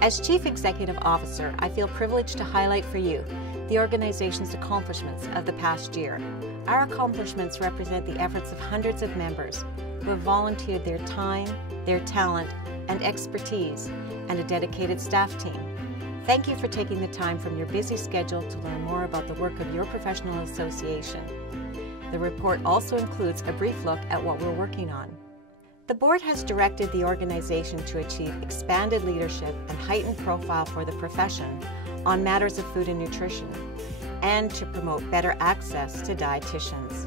As Chief Executive Officer, I feel privileged to highlight for you the organization's accomplishments of the past year. Our accomplishments represent the efforts of hundreds of members who have volunteered their time, their talent, and expertise, and a dedicated staff team. Thank you for taking the time from your busy schedule to learn more about the work of your professional association. The report also includes a brief look at what we're working on. The board has directed the organization to achieve expanded leadership and heightened profile for the profession on matters of food and nutrition, and to promote better access to dietitians.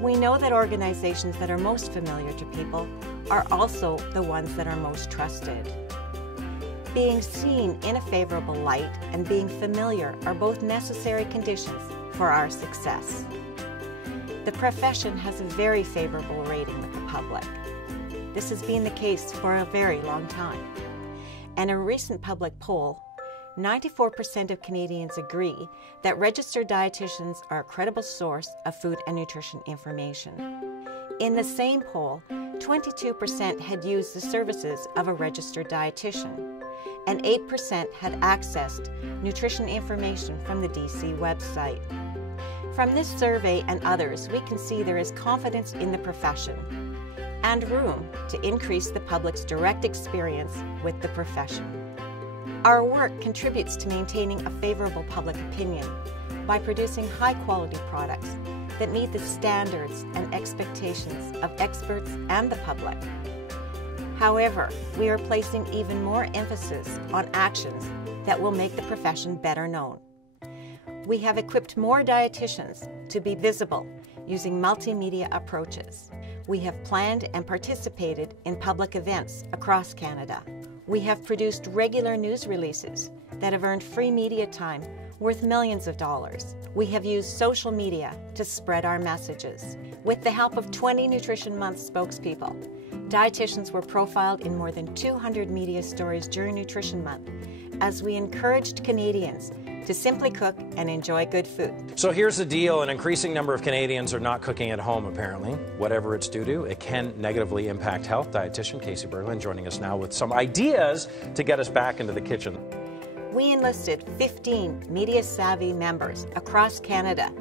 We know that organizations that are most familiar to people are also the ones that are most trusted. Being seen in a favorable light and being familiar are both necessary conditions for our success. The profession has a very favorable rating with the public. This has been the case for a very long time. In a recent public poll, 94% of Canadians agree that registered dietitians are a credible source of food and nutrition information. In the same poll, 22% had used the services of a registered dietitian, and 8% had accessed nutrition information from the DC website. From this survey and others, we can see there is confidence in the profession and room to increase the public's direct experience with the profession. Our work contributes to maintaining a favorable public opinion by producing high-quality products that meet the standards and expectations of experts and the public. However, we are placing even more emphasis on actions that will make the profession better known. We have equipped more dietitians to be visible using multimedia approaches. We have planned and participated in public events across Canada. We have produced regular news releases that have earned free media time worth millions of dollars. We have used social media to spread our messages. With the help of 20 Nutrition Month spokespeople, dietitians were profiled in more than 200 media stories during Nutrition Month as we encouraged Canadians to simply cook and enjoy good food. So here's the deal. An increasing number of Canadians are not cooking at home, apparently. Whatever it's due to, it can negatively impact health. Dietitian Casey Berglund joining us now with some ideas to get us back into the kitchen. We enlisted 15 media-savvy members across Canada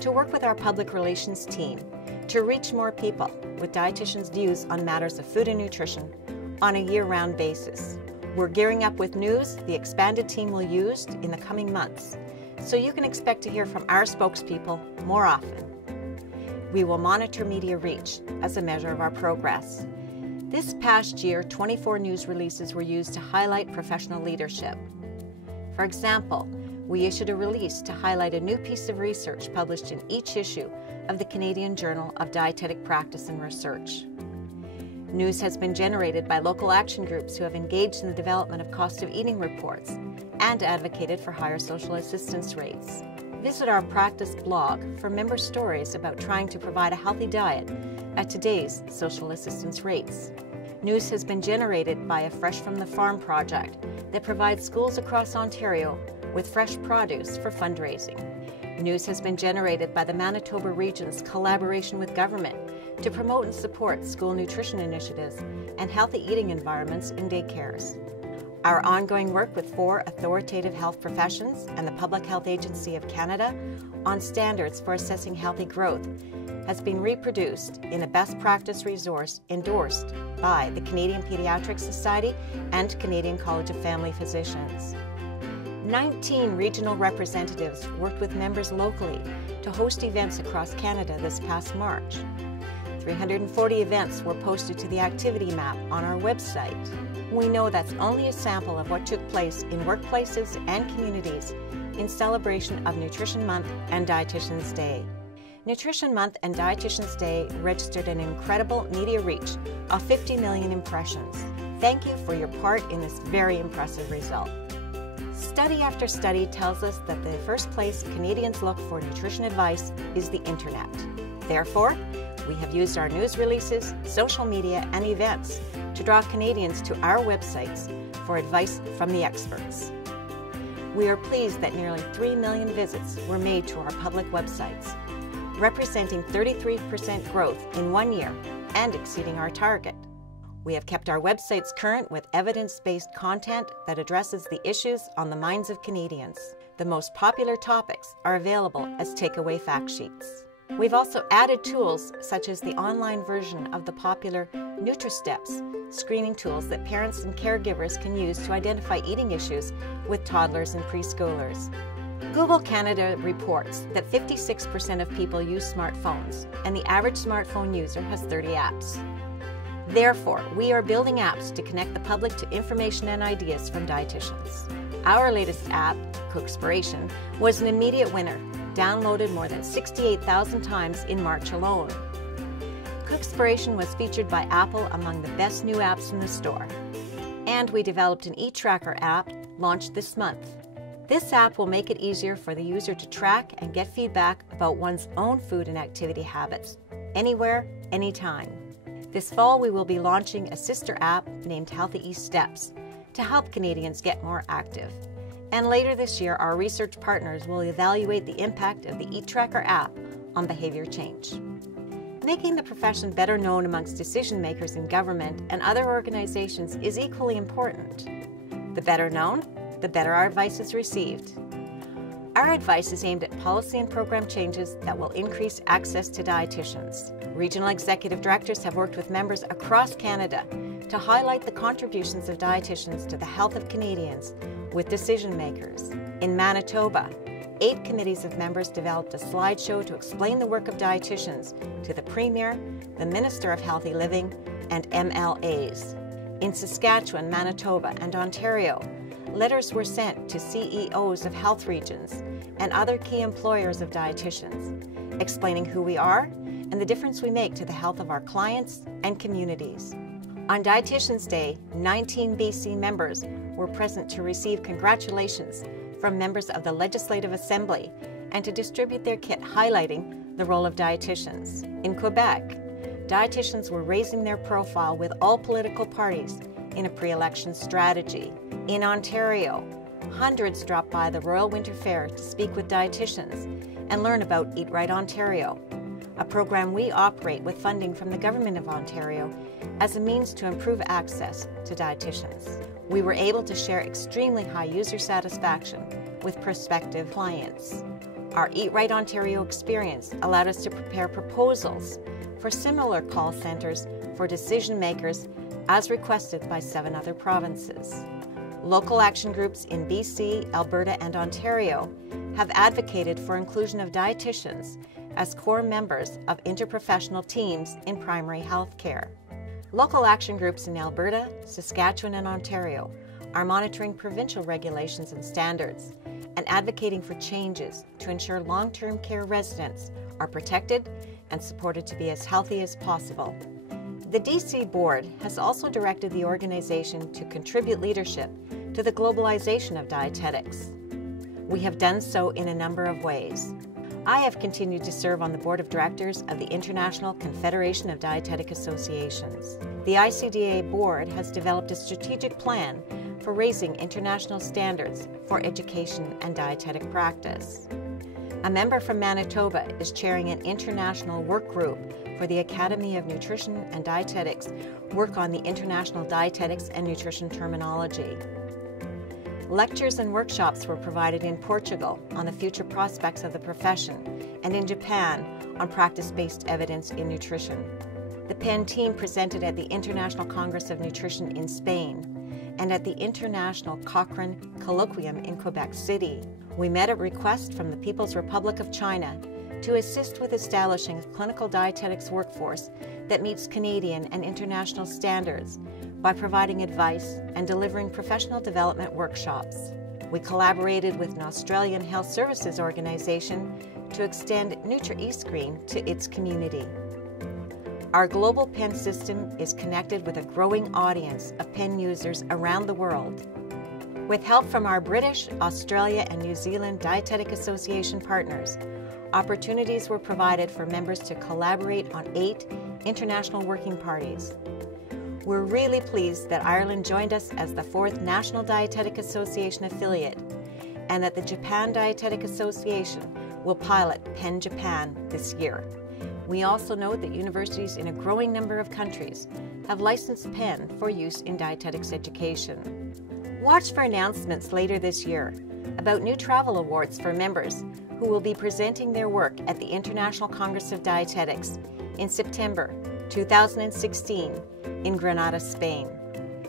to work with our public relations team to reach more people with dietitians' views on matters of food and nutrition on a year-round basis. We're gearing up with news the expanded team will use in the coming months, so you can expect to hear from our spokespeople more often. We will monitor media reach as a measure of our progress. This past year, 24 news releases were used to highlight professional leadership. For example, we issued a release to highlight a new piece of research published in each issue of the Canadian Journal of Dietetic Practice and Research. News has been generated by local action groups who have engaged in the development of cost of eating reports and advocated for higher social assistance rates. Visit our practice blog for member stories about trying to provide a healthy diet at today's social assistance rates. News has been generated by a Fresh from the Farm project that provides schools across Ontario with fresh produce for fundraising. News has been generated by the Manitoba Region's collaboration with government to promote and support school nutrition initiatives and healthy eating environments in daycares. Our ongoing work with 4 authoritative health professions and the Public Health Agency of Canada on standards for assessing healthy growth has been reproduced in a best practice resource endorsed by the Canadian Pediatric Society and Canadian College of Family Physicians. 19 regional representatives worked with members locally to host events across Canada this past March. 340 events were posted to the activity map on our website. We know that's only a sample of what took place in workplaces and communities in celebration of Nutrition Month and Dietitians Day. Nutrition Month and Dietitians Day registered an incredible media reach of 50 million impressions. Thank you for your part in this very impressive result. Study after study tells us that the first place Canadians look for nutrition advice is the internet. Therefore, we have used our news releases, social media, and events to draw Canadians to our websites for advice from the experts. We are pleased that nearly 3 million visits were made to our public websites, representing 33% growth in 1 year and exceeding our target. We have kept our websites current with evidence-based content that addresses the issues on the minds of Canadians. The most popular topics are available as takeaway fact sheets. We've also added tools such as the online version of the popular NutriSteps screening tools that parents and caregivers can use to identify eating issues with toddlers and preschoolers. Google Canada reports that 56% of people use smartphones, and the average smartphone user has 30 apps. Therefore, we are building apps to connect the public to information and ideas from dietitians. Our latest app, Cookspiration, was an immediate winner, downloaded more than 68,000 times in March alone. Cookspiration was featured by Apple among the best new apps in the store. And we developed an e-tracker app launched this month. This app will make it easier for the user to track and get feedback about one's own food and activity habits, anywhere, anytime. This fall, we will be launching a sister app named Healthy East Steps to help Canadians get more active. And later this year, our research partners will evaluate the impact of the e-tracker app on behavior change. Making the profession better known amongst decision makers in government and other organizations is equally important. The better known, the better our advice is received. Our advice is aimed at policy and program changes that will increase access to dietitians. Regional executive directors have worked with members across Canada to highlight the contributions of dietitians to the health of Canadians with decision makers. In Manitoba, 8 committees of members developed a slideshow to explain the work of dietitians to the Premier, the Minister of Healthy Living, and MLAs. In Saskatchewan, Manitoba, and Ontario, letters were sent to CEOs of health regions and other key employers of dietitians, explaining who we are and the difference we make to the health of our clients and communities. On Dietitians Day, 19 BC members were present to receive congratulations from members of the Legislative Assembly and to distribute their kit highlighting the role of dietitians. In Quebec, dietitians were raising their profile with all political parties in a pre-election strategy. In Ontario, hundreds dropped by the Royal Winter Fair to speak with dietitians and learn about Eat Right Ontario, a program we operate with funding from the Government of Ontario as a means to improve access to dietitians. We were able to share extremely high user satisfaction with prospective clients. Our Eat Right Ontario experience allowed us to prepare proposals for similar call centers for decision makers as requested by 7 other provinces. Local action groups in BC, Alberta, and Ontario have advocated for inclusion of dietitians as core members of interprofessional teams in primary health care. Local action groups in Alberta, Saskatchewan, and Ontario are monitoring provincial regulations and standards and advocating for changes to ensure long-term care residents are protected and supported to be as healthy as possible. The DC Board has also directed the organization to contribute leadership to the globalization of dietetics. We have done so in a number of ways. I have continued to serve on the board of directors of the International Confederation of Dietetic Associations. The ICDA board has developed a strategic plan for raising international standards for education and dietetic practice. A member from Manitoba is chairing an international work group for the Academy of Nutrition and Dietetics work on the international dietetics and nutrition terminology. Lectures and workshops were provided in Portugal on the future prospects of the profession and in Japan on practice-based evidence in nutrition. The PEN team presented at the International Congress of Nutrition in Spain and at the International Cochrane Colloquium in Quebec City. We met at request from the People's Republic of China to assist with establishing a clinical dietetics workforce that meets Canadian and international standards by providing advice and delivering professional development workshops. We collaborated with an Australian health services organization to extend Nutri-eScreen to its community. Our global PEN system is connected with a growing audience of PEN users around the world. With help from our British, Australia, and New Zealand Dietetic Association partners, opportunities were provided for members to collaborate on 8 international working parties. We're really pleased that Ireland joined us as the 4th National Dietetic Association affiliate and that the Japan Dietetic Association will pilot PEN Japan this year. We also note that universities in a growing number of countries have licensed PEN for use in dietetics education. Watch for announcements later this year about new travel awards for members who will be presenting their work at the International Congress of Dietetics in September 2016 in Granada, Spain.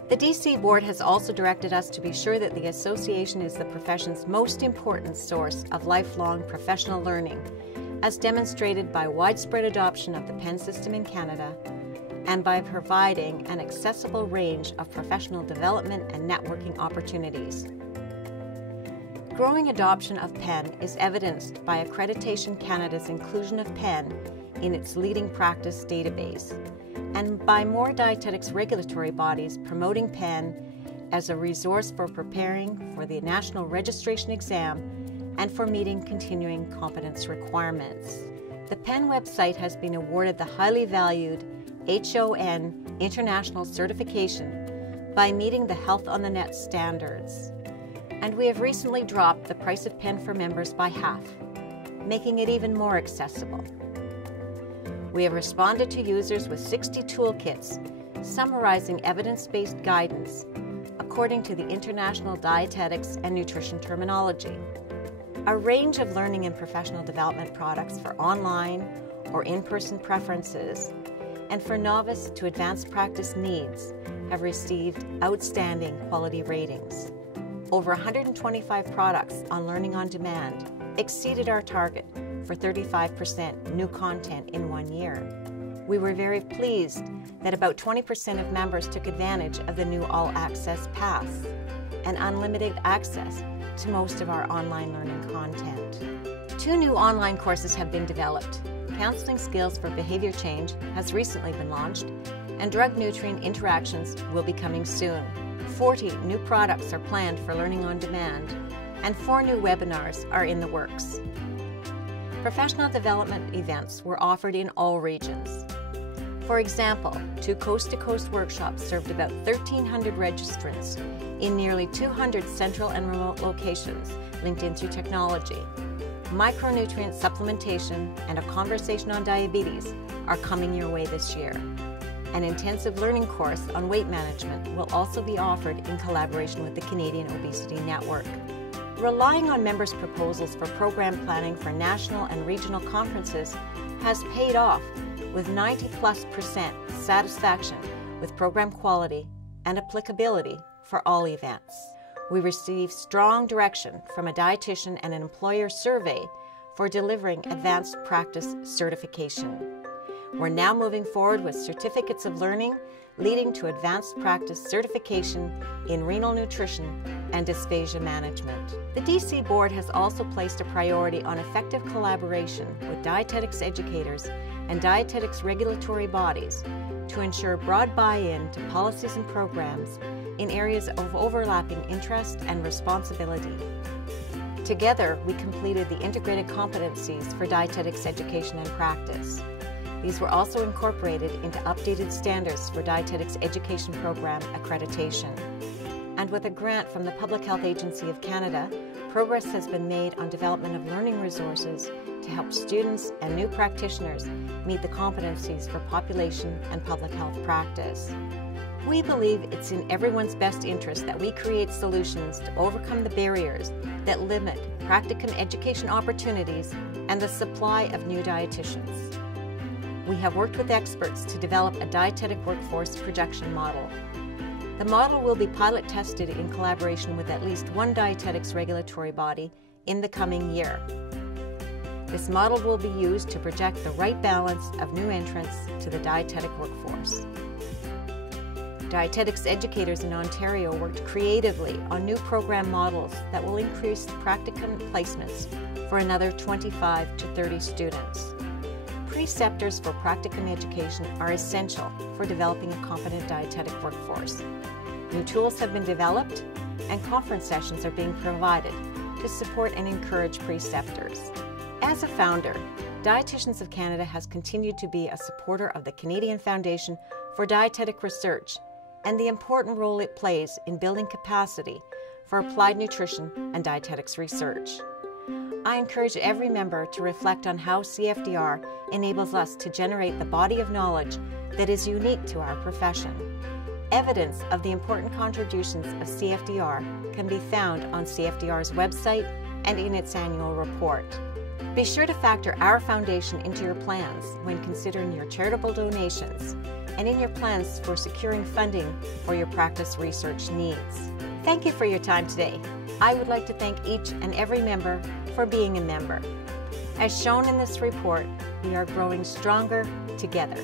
The DC Board has also directed us to be sure that the association is the profession's most important source of lifelong professional learning, as demonstrated by widespread adoption of the PEN system in Canada and by providing an accessible range of professional development and networking opportunities. Growing adoption of PEN is evidenced by Accreditation Canada's inclusion of PEN in its leading practice database, and by more dietetics regulatory bodies promoting PEN as a resource for preparing for the national registration exam and for meeting continuing competence requirements. The PEN website has been awarded the highly valued HON International Certification by meeting the Health on the Net standards. And we have recently dropped the price of PEN for members by half, making it even more accessible. We have responded to users with 60 toolkits summarizing evidence-based guidance according to the International Dietetics and Nutrition terminology. A range of learning and professional development products for online or in-person preferences and for novice to advanced practice needs have received outstanding quality ratings. Over 125 products on Learning on Demand exceeded our target for 35% new content in 1 year. We were very pleased that about 20% of members took advantage of the new All Access Pass and unlimited access to most of our online learning content. 2 new online courses have been developed. Counseling Skills for Behavior Change has recently been launched, and Drug-Nutrient Interactions will be coming soon. 40 new products are planned for Learning on Demand, and 4 new webinars are in the works. Professional development events were offered in all regions. For example, 2 coast-to-coast workshops served about 1,300 registrants in nearly 200 central and remote locations linked in through technology. Micronutrient supplementation and a conversation on diabetes are coming your way this year. An intensive learning course on weight management will also be offered in collaboration with the Canadian Obesity Network. Relying on members' proposals for program planning for national and regional conferences has paid off with 90+% satisfaction with program quality and applicability for all events. We received strong direction from a dietitian and an employer survey for delivering advanced practice certification. We're now moving forward with certificates of learning leading to advanced practice certification in renal nutrition and dysphagia management. The DC Board has also placed a priority on effective collaboration with dietetics educators and dietetics regulatory bodies to ensure broad buy-in to policies and programs in areas of overlapping interest and responsibility. Together, we completed the integrated competencies for dietetics education and practice. These were also incorporated into updated standards for dietetics education program accreditation. And with a grant from the Public Health Agency of Canada, progress has been made on development of learning resources to help students and new practitioners meet the competencies for population and public health practice. We believe it's in everyone's best interest that we create solutions to overcome the barriers that limit practicum education opportunities and the supply of new dietitians. We have worked with experts to develop a dietetic workforce projection model. The model will be pilot tested in collaboration with at least one dietetics regulatory body in the coming year. This model will be used to project the right balance of new entrants to the dietetic workforce. Dietetics educators in Ontario worked creatively on new program models that will increase practicum placements for another 25 to 30 students. Preceptors for practicum education are essential for developing a competent dietetic workforce. New tools have been developed and conference sessions are being provided to support and encourage preceptors. As a founder, Dietitians of Canada has continued to be a supporter of the Canadian Foundation for Dietetic Research and the important role it plays in building capacity for applied nutrition and dietetics research. I encourage every member to reflect on how CFDR enables us to generate the body of knowledge that is unique to our profession. Evidence of the important contributions of CFDR can be found on CFDR's website and in its annual report. Be sure to factor our foundation into your plans when considering your charitable donations and in your plans for securing funding for your practice research needs. Thank you for your time today. I would like to thank each and every member for being a member. As shown in this report, we are growing stronger together.